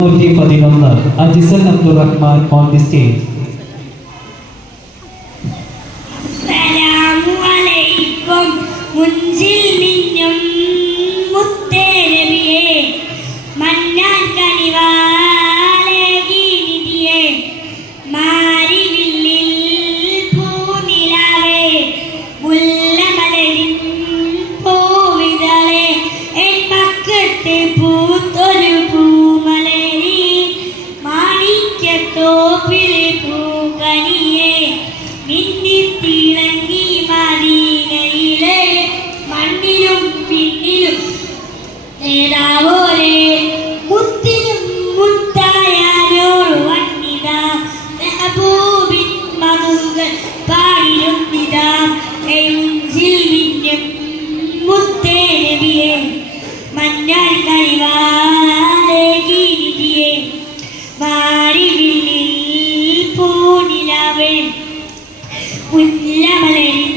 Ajisan Abdul Rahman on the stage. Assalamualaikum munzil minnum mutte nabiye mannan kaniwale ginidiye mari villil poonilave mullamalin povidale en makkatte pootoru poomaleni മാണിക്യത്തോപ്പിലെ പൂക്കണിയെ മിന്നിത്തിളങ്ങി മദീനയിലെ മണ്ണിലും പിന്നിലും നേതാവോരെ മുത്തിനും മുത്തായാരോട് വന്നിത മെഹബൂബിൻ മധുകൾ പാടിരുന്നിത മുഞ്ചിൽ മിന്നും മുത്തേ നബിയെ മഞ്ഞൾ കഴിവാലേ ഗിരിതിയെ മാരിവില്ലിൽ പൂനിലാവേ മുല്ലമലരിൻ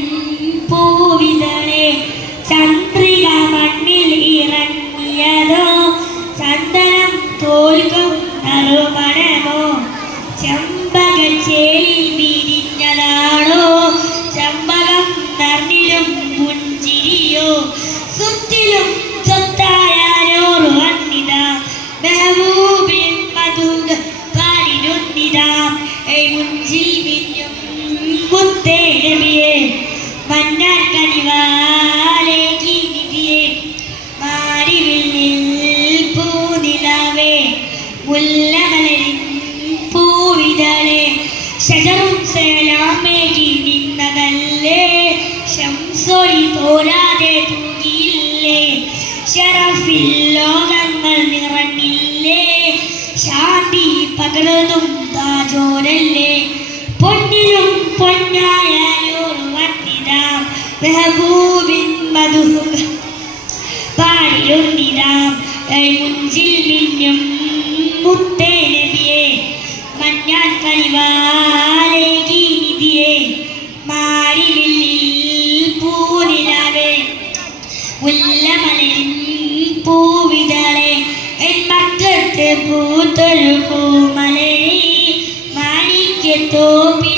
പൂവിതളെ ചന്ദ്രിക മണ്ണിൽ ഇറങ്ങിയതോ ചന്ദനം തോൽക്കും നറുമണമോ ചെമ്പകച്ചേലിൽ വിരിഞ്ഞതാണോ ചെമ്പകം നർന്നിലും പുഞ്ചിരിയോ സുത്തിലും സ്വത്തായാരോർ വന്നിത മെഹബൂബിൻ മധുക പാടിരുന്നിത മുഞ്ചിൽ മിന്നും മുത്തേ നബിയെ മന്നാൻ കനിവാലേ ഗിരിതിയെ മാരിവില്ലിൽ പൂനിലാവേ മുല്ലമലരിൻ പൂവിതളെ ശജറും സലാമേകി നിന്നതല്ലേ ശംസൊളി തോരാതെ തൂകിയില്ലേ ശറഫിൽ ലോകങ്ങൾ നിറഞ്ഞില്ലേ ശാന്തി പകർന്നും താജോരല്ലേ പൊന്നിലും പൊന്നായോർ വന്നിത മെഹബൂബിൻ മധുഹ പാടിരുന്നിത മുഞ്ചിൽ മിന്നും മുത്തേ നബിയെ മഞ്ഞാൻ കനിവാലേ ഗിരിതിയെ മാരിവില്ലിൽ പൂനിലാവേ മുല്ലമലരിൻ പൂവിതളെ എൻ മക്കത്ത് പൂത്തൊരു പൂമലരി മാണിക്യത്തോപ്പി